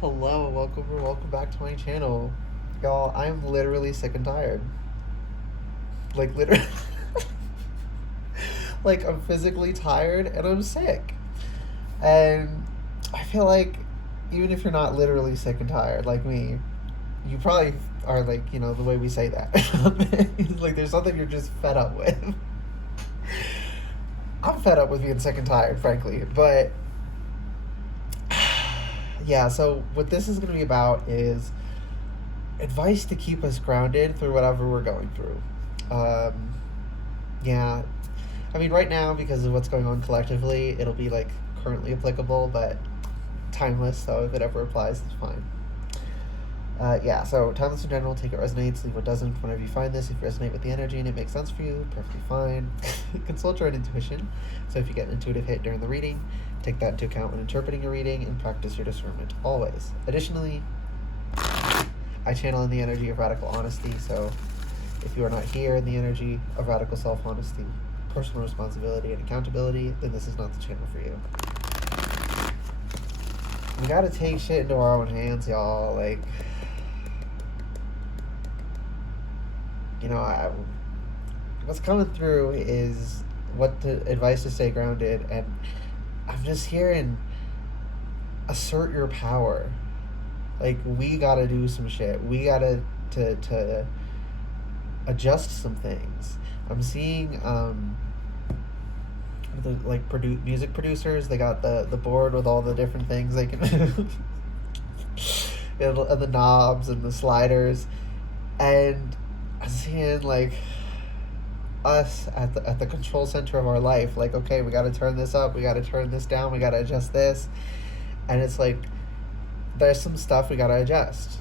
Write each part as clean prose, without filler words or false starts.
Hello, welcome back to my channel. Y'all, I'm literally sick and tired. Like literally like I'm physically tired and I'm sick. And I feel like even if you're not literally sick and tired like me, you probably are like, the way we say that. Like there's something you're just fed up with. I'm fed up with being sick and tired, frankly. But yeah, so what this is going to be about is advice to keep us grounded through whatever we're going through. Um, yeah, I mean, right now, because of what's going on collectively, it'll be like currently applicable, but timeless, so if it ever applies, it's fine. Yeah, so timeless in general, take what resonates, leave what doesn't. Whenever you find this, if you resonate with the energy and it makes sense for you, perfectly fine. Consult your own intuition. So if you get an intuitive hit during the reading, take that into account when interpreting your reading and practice your discernment always. Additionally, I channel in the energy of radical honesty, so if you are not here in the energy of radical self honesty, personal responsibility, and accountability, then this is not the channel for you. We gotta take shit into our own hands, y'all. Like, what's coming through is what the advice to stay grounded, and I'm just hearing assert your power. Like, we gotta do some shit. We gotta to adjust some things. I'm seeing the music producers. They got the board with all the different things they can and the knobs and the sliders, and I'm seeing like us at the control center of our life. Like, okay, we got to turn this up. We got to turn this down. We got to adjust this, and it's like there's some stuff we got to adjust.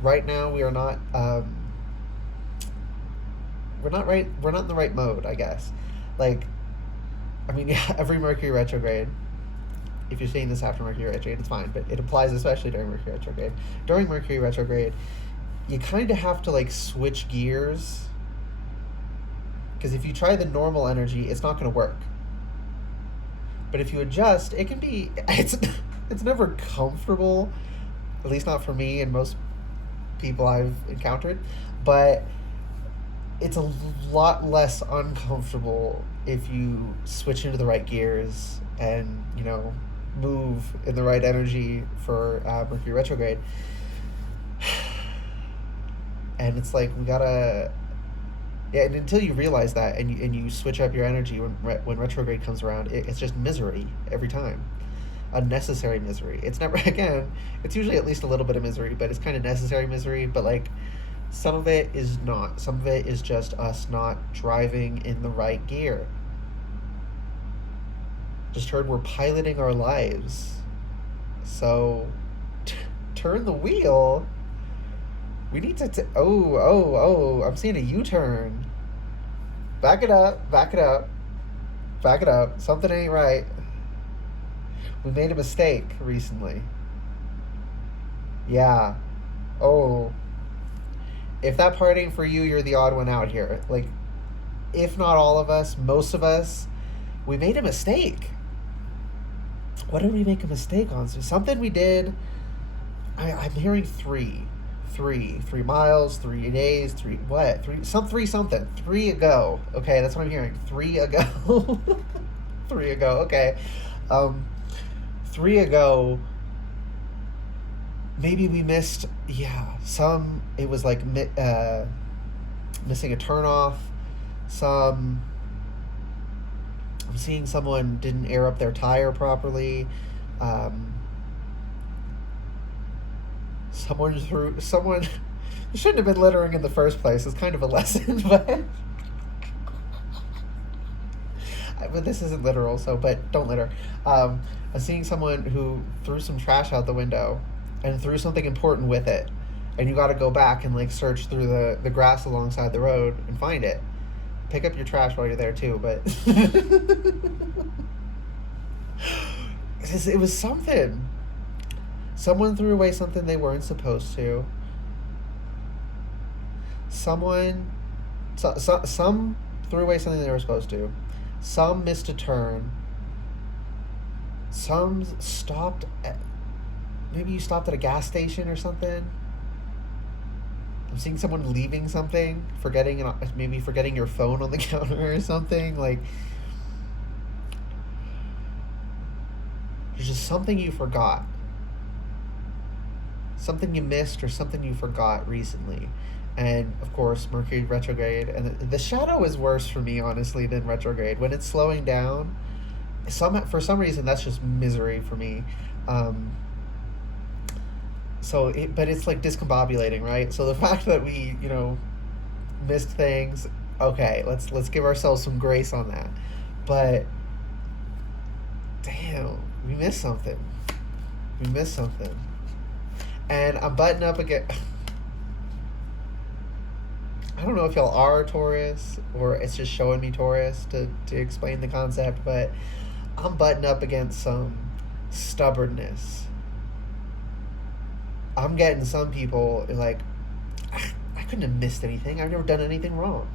Right now, we are not. We're not right. We're not in the right mode, I guess. Like, I mean, yeah, every Mercury retrograde. If you're seeing this after Mercury retrograde, it's fine, but it applies especially during Mercury retrograde. During Mercury retrograde, you kind of have to like switch gears, because if you try the normal energy, it's not going to work. But if you adjust, it can be. It's never comfortable, at least not for me and most people I've encountered, but it's a lot less uncomfortable if you switch into the right gears and move in the right energy for Mercury retrograde. And it's like we gotta, yeah. And until you realize that and you switch up your energy when retrograde comes around, it's just misery every time, unnecessary misery. It's never again. It's usually at least a little bit of misery, but it's kind of necessary misery. But like some of it is not. Some of it is just us not driving in the right gear. Just heard we're piloting our lives. So turn the wheel. We need to. I'm seeing a U-turn. Back it up. Back it up. Back it up. Something ain't right. We made a mistake recently. Yeah. Oh. If that part ain't for you, you're the odd one out here. Like, if not all of us, most of us, we made a mistake. What did we make a mistake on? So something we did. I'm hearing 3 miles, 3 days, three something, 3 ago. Okay, that's what I'm hearing. 3 ago. 3 ago. Okay, 3 ago. Maybe we missed. Yeah, some. It was like missing a turnoff. Some. I'm seeing someone didn't air up their tire properly. Someone shouldn't have been littering in the first place. It's kind of a lesson, but this isn't literal. So, but don't litter. I'm seeing someone who threw some trash out the window, and threw something important with it, and you got to go back and like search through the grass alongside the road and find it. Pick up your trash while you're there too, but it was something. Someone threw away something they weren't supposed to. Some threw away something they were supposed to. Some missed a turn. Some stopped maybe you stopped at a gas station or something. I'm seeing someone leaving something, maybe forgetting your phone on the counter or something. Like, there's just something you forgot. Something you missed or something you forgot recently. And, of course, Mercury retrograde. And the shadow is worse for me, honestly, than retrograde. When it's slowing down, for some reason, that's just misery for me. But it's like discombobulating, right? So the fact that we, missed things, okay, let's give ourselves some grace on that. But damn, we missed something. We missed something. And I'm butting up again. I don't know if y'all are Taurus or it's just showing me Taurus to explain the concept, but I'm butting up against some stubbornness. I'm getting some people like, I couldn't have missed anything. I've never done anything wrong.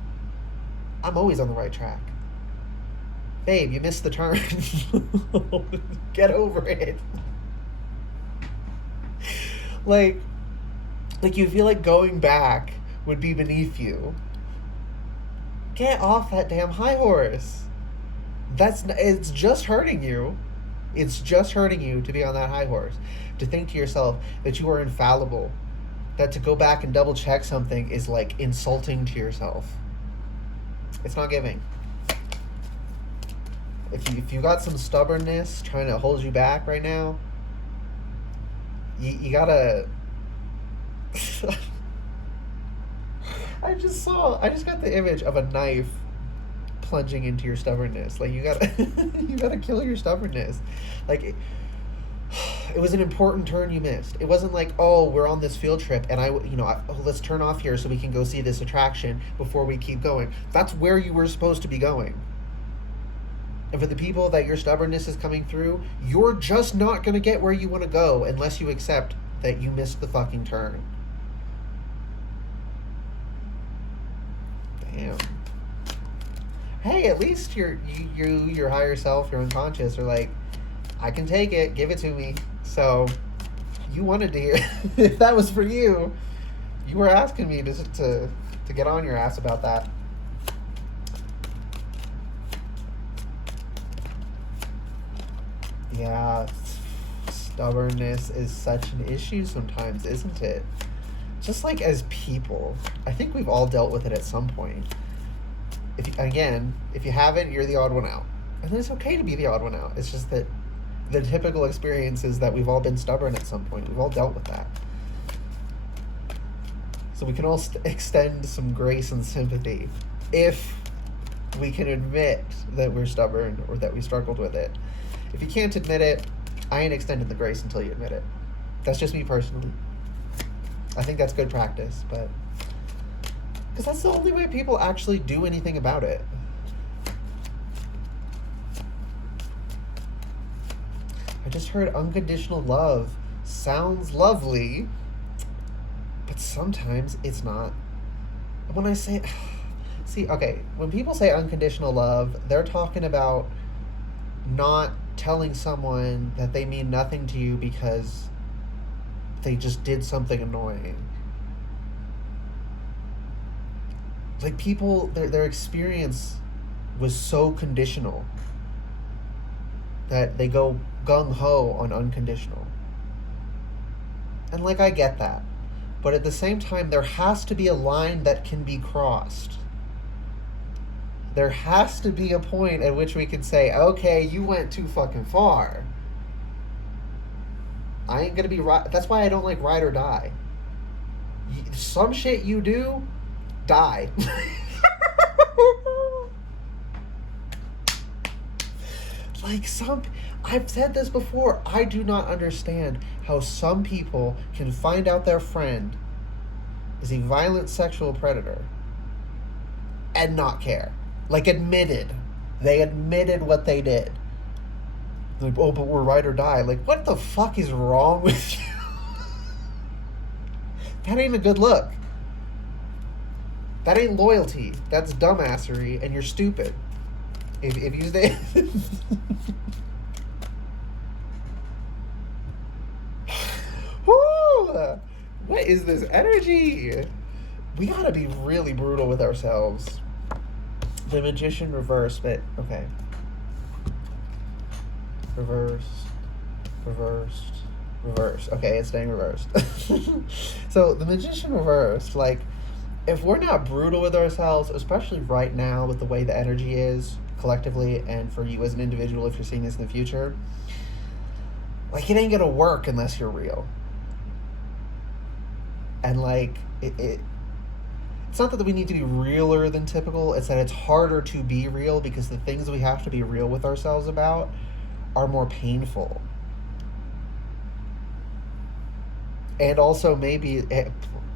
I'm always on the right track. Babe, you missed the turn. Get over it. Like you feel like going back would be beneath you. Get off that damn high horse. It's just hurting you. It's just hurting you to be on that high horse. To think to yourself that you are infallible. That to go back and double check something is like insulting to yourself. It's not giving. If you got some stubbornness trying to hold you back right now, you gotta... I just got the image of a knife plunging into your stubbornness. Like, you gotta kill your stubbornness. Like, it was an important turn you missed. It wasn't like, oh, we're on this field trip and let's turn off here so we can go see this attraction before we keep going. That's where you were supposed to be going. And for the people that your stubbornness is coming through, you're just not going to get where you want to go unless you accept that you missed the fucking turn. Damn. Hey, at least your higher self, your unconscious, are like, I can take it, give it to me. So, you wanted to hear. If that was for you, you were asking me to get on your ass about that. Yeah, stubbornness is such an issue sometimes, isn't it? Just like as people, I think we've all dealt with it at some point. If you haven't, you're the odd one out. And then it's okay to be the odd one out. It's just that the typical experience is that we've all been stubborn at some point. We've all dealt with that. So we can all extend some grace and sympathy if we can admit that we're stubborn or that we struggled with it. If you can't admit it, I ain't extending the grace until you admit it. That's just me personally. I think that's good practice, but... because that's the only way people actually do anything about it. I just heard unconditional love sounds lovely, but sometimes it's not. When I say... see, okay, when people say unconditional love, they're talking about not telling someone that they mean nothing to you because they just did something annoying. Like, people, their experience was so conditional that they go gung-ho on unconditional. And, like, I get that. But at the same time, there has to be a line that can be crossed. There has to be a point at which we can say, okay, you went too fucking far. I ain't gonna be right. That's why I don't like ride or die. Some shit you do, die. Like I've said this before, I do not understand how some people can find out their friend is a violent sexual predator and not care. Like, they admitted what they did. Like, oh, but we're ride or die. Like, what the fuck is wrong with you? That ain't a good look. That ain't loyalty. That's dumbassery, and you're stupid. If you stay... What is this energy? We gotta be really brutal with ourselves. The Magician reversed, but okay. Reversed, reversed, reversed. Okay, it's staying reversed. So the Magician reversed, like, if we're not brutal with ourselves, especially right now with the way the energy is collectively, and for you as an individual, if you're seeing this in the future, like, it ain't gonna work unless you're real. And like, it's not that we need to be realer than typical, it's that it's harder to be real because the things we have to be real with ourselves about are more painful. And also, maybe,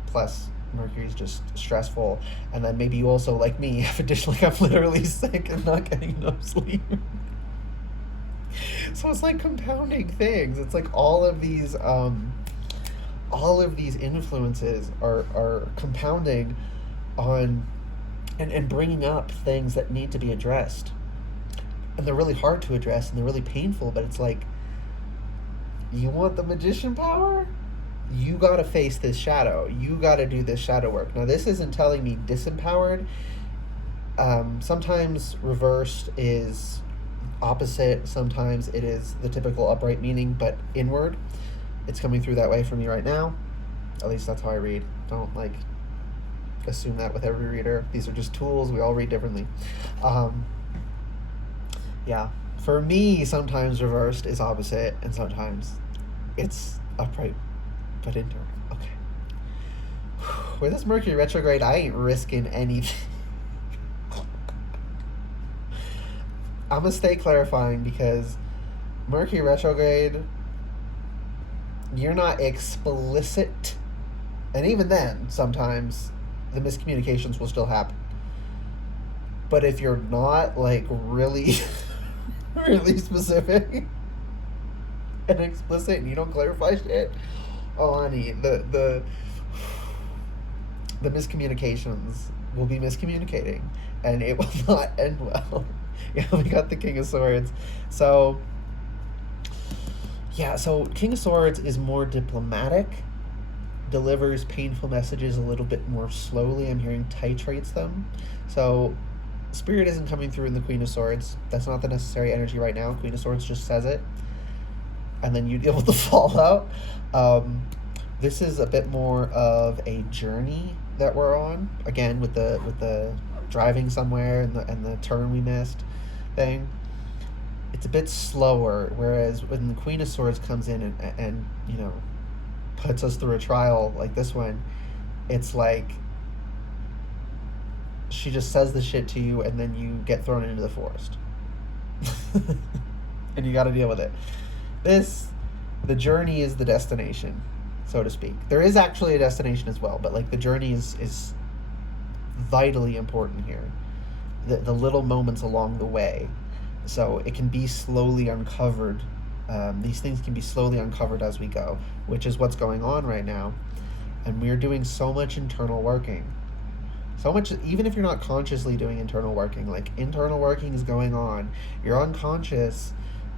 plus, Mercury's just stressful. And then maybe you also, like me, have additionally, I'm literally sick and not getting enough sleep. So it's like compounding things. It's like all of these influences are compounding on and bringing up things that need to be addressed. And they're really hard to address and they're really painful, but it's like, you want the Magician power? You gotta face this shadow. You gotta do this shadow work. Now, this isn't telling me disempowered. Sometimes reversed is opposite. Sometimes it is the typical upright meaning, but inward. It's coming through that way for me right now. At least that's how I read. Don't, like, assume that with every reader. These are just tools. We all read differently. Yeah. For me, sometimes reversed is opposite, and sometimes it's upright but internal. Okay. With this Mercury retrograde, I ain't risking anything. I'm gonna stay clarifying because Mercury retrograde, you're not explicit, and even then, sometimes the miscommunications will still happen. But if you're not, like, really, really specific and explicit, and you don't clarify shit, oh, honey, the miscommunications will be miscommunicating, and it will not end well. Yeah, we got the King of Swords. So, yeah, so King of Swords is more diplomatic, delivers painful messages a little bit more slowly. I'm hearing titrates them. So, Spirit isn't coming through in the Queen of Swords. That's not the necessary energy right now. Queen of Swords just says it. And then you deal with the fallout. This is a bit more of a journey that we're on. Again, with the driving somewhere and the turn we missed thing. It's a bit slower, whereas when the Queen of Swords comes in and you know, puts us through a trial like this one, it's like she just says the shit to you and then you get thrown into the forest. And you got to deal with it. The journey is the destination, so to speak. There is actually a destination as well, but like the journey is vitally important here. The little moments along the way. So it can be slowly uncovered. These things can be slowly uncovered as we go, which is what's going on right now. And we're doing so much internal working. So much, even if you're not consciously doing internal working, like internal working is going on. Your unconscious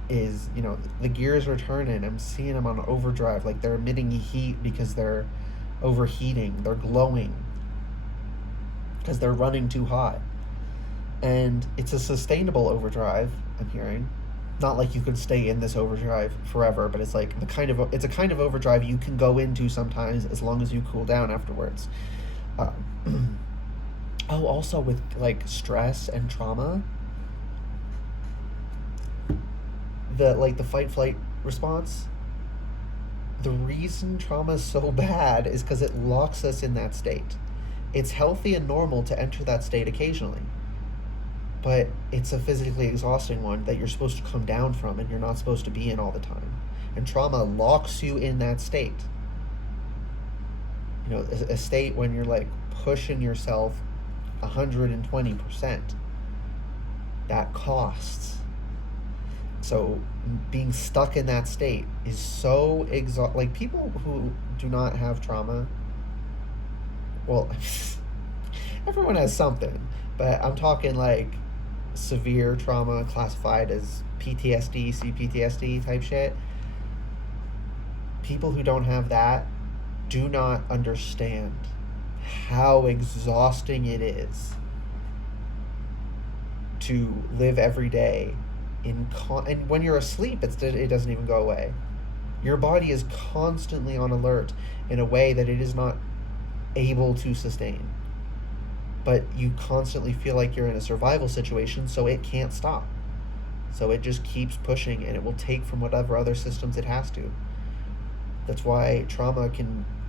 is, you know, the gears are turning. I'm seeing them on overdrive. Like they're emitting heat because they're overheating. They're glowing because they're running too hot. And it's a sustainable overdrive, I'm hearing. Not like you can stay in this overdrive forever, but it's like it's a kind of overdrive you can go into sometimes as long as you cool down afterwards. Oh, also with like stress and trauma, the fight flight response, the reason trauma is so bad is because it locks us in that state. It's healthy and normal to enter that state occasionally, but it's a physically exhausting one that you're supposed to come down from and you're not supposed to be in all the time. And trauma locks you in that state. You know, a state when you're like pushing yourself 120%. That costs. So being stuck in that state is so like people who do not have trauma, well, everyone has something, but I'm talking like severe trauma classified as PTSD, CPTSD type shit. People who don't have that do not understand how exhausting it is to live every day and when you're asleep, it doesn't even go away. Your body is constantly on alert in a way that it is not able to sustain. But you constantly feel like you're in a survival situation, so it can't stop. So it just keeps pushing, and it will take from whatever other systems it has to. That's why trauma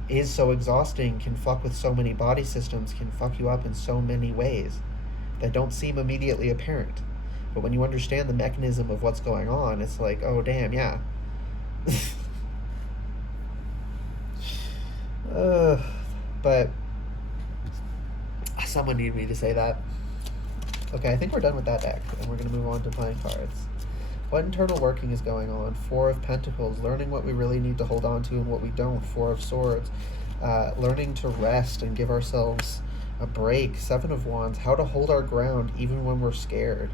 is so exhausting, can fuck with so many body systems, can fuck you up in so many ways that don't seem immediately apparent. But when you understand the mechanism of what's going on, it's like, oh damn, yeah. But someone needed me to say that. Okay, I think we're done with that deck, and we're going to move on to playing cards. What internal working is going on? Four of Pentacles, learning what we really need to hold on to and what we don't. Four of Swords, learning to rest and give ourselves a break. Seven of Wands, how to hold our ground even when we're scared.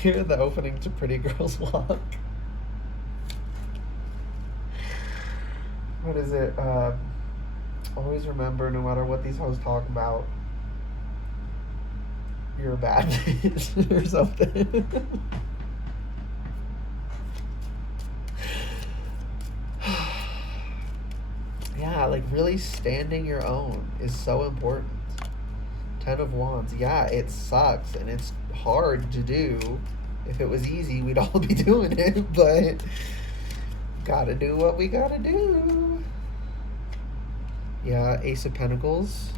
Here in the opening to Pretty Girls Walk. What is it? Always remember, no matter what these hoes talk about, you're a bad bitch or something. Yeah, like really standing your own is so important. Ten of Wands. Yeah, it sucks and it's hard to do. If it was easy, we'd all be doing it, but gotta do what we gotta do. Yeah, Ace of Pentacles,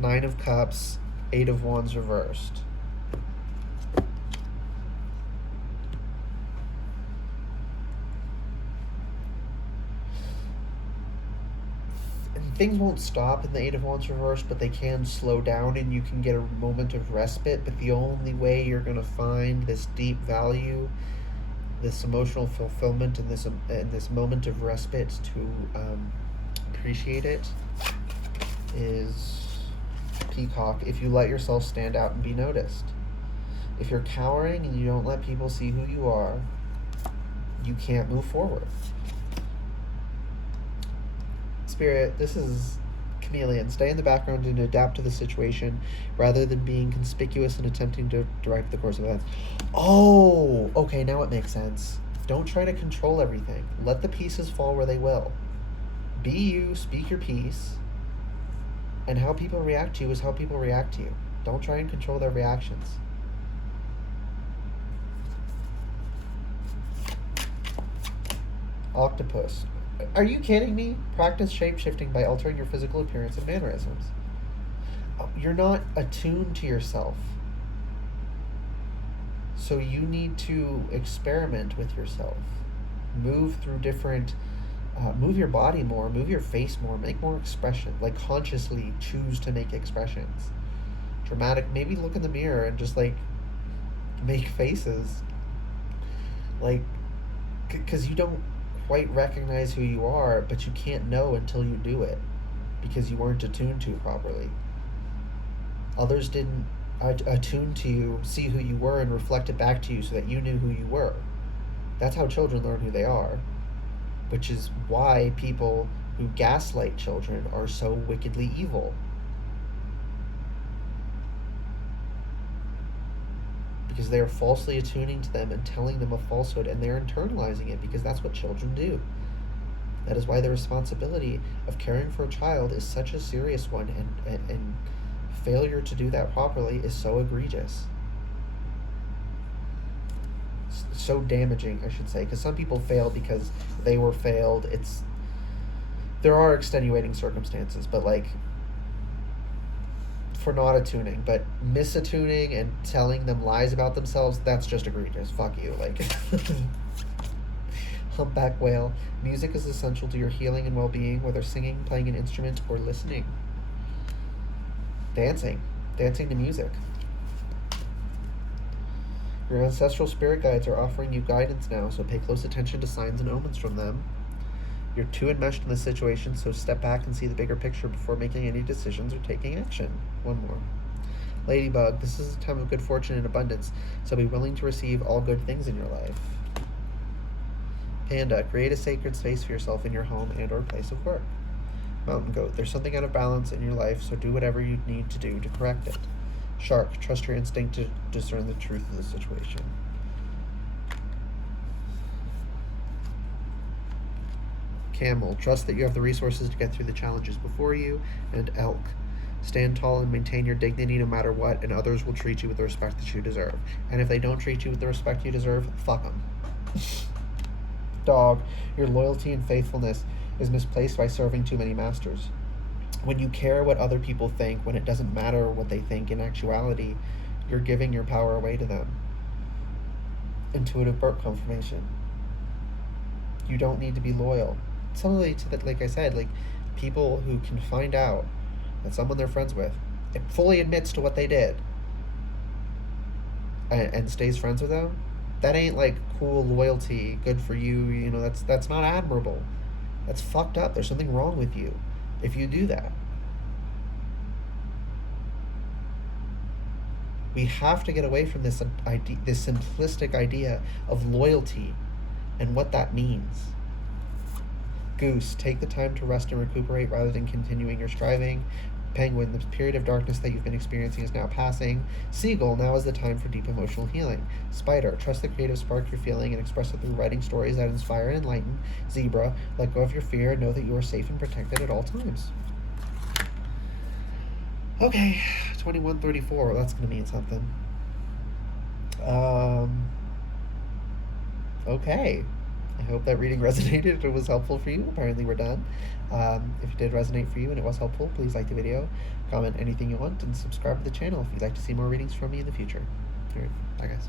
Nine of Cups, Eight of Wands reversed. And things won't stop in the Eight of Wands reversed, but they can slow down and you can get a moment of respite. But the only way you're going to find this deep value, this emotional fulfillment, and this moment of respite to appreciate it is Peacock. If you let yourself stand out and be noticed. If you're cowering and you don't let people see who you are, you can't move forward. Spirit, this is Chameleon. Stay in the background and adapt to the situation rather than being conspicuous and attempting to direct the course of events. Oh, okay, now it makes sense. Don't try to control everything. Let the pieces fall where they will. Be you, speak your piece, and how people react to you is how people react to you. Don't try and control their reactions. Octopus. Are you kidding me? Practice shape-shifting by altering your physical appearance and mannerisms. You're not attuned to yourself. So you need to experiment with yourself. Move through different... move your body more, move your face more, make more expression. Like, consciously choose to make expressions. Dramatic, maybe look in the mirror and just, like, make faces. Like, because you don't quite recognize who you are, but you can't know until you do it because you weren't attuned to properly. Others didn't attune to you, see who you were, and reflect it back to you so that you knew who you were. That's how children learn who they are, which is why people who gaslight children are so wickedly evil. Because they're falsely attuning to them and telling them a falsehood, and they're internalizing it because that's what children do. That is why the responsibility of caring for a child is such a serious one, and failure to do that properly is so egregious. So damaging, I should say, because some people fail because they were failed. There are extenuating circumstances, but like, for not attuning, but misattuning and telling them lies about themselves, that's just egregious. Fuck you. Like, Humpback Whale. Music is essential to your healing and well-being, whether singing, playing an instrument, or listening. Dancing to music. Your ancestral spirit guides are offering you guidance now, so pay close attention to signs and omens from them. You're too enmeshed in the situation, so step back and see the bigger picture before making any decisions or taking action. One more. Ladybug, this is a time of good fortune and abundance, so be willing to receive all good things in your life. Panda, create a sacred space for yourself in your home and or place of work. Mountain goat, there's something out of balance in your life, so do whatever you need to do to correct it. Shark, trust your instinct to discern the truth of the situation. Camel, trust that you have the resources to get through the challenges before you. And elk, stand tall and maintain your dignity no matter what, and others will treat you with the respect that you deserve. And if they don't treat you with the respect you deserve, fuck them. Dog, your loyalty and faithfulness is misplaced by serving too many masters. When you care what other people think, when it doesn't matter what they think in actuality, you're giving your power away to them. Intuitive birth confirmation. You don't need to be loyal. Similarly to that, like I said, like people who can find out that someone they're friends with it fully admits to what they did and stays friends with them, that ain't like cool loyalty, good for you, you know, that's not admirable. That's fucked up. There's something wrong with you if you do that. We have to get away from this idea, this simplistic idea of loyalty and what that means. Goose, take the time to rest and recuperate rather than continuing your striving. Penguin, the period of darkness that you've been experiencing is now passing. Seagull, now is the time for deep emotional healing. Spider, trust the creative spark you're feeling and express it through writing stories that inspire and enlighten. Zebra, let go of your fear and know that you are safe and protected at all times. Okay, 2134, that's going to mean something. Okay. I hope that reading resonated and was helpful for you. Apparently we're done. If it did resonate for you and it was helpful, please like the video, comment anything you want, and subscribe to the channel if you'd like to see more readings from me in the future. All right, bye guys.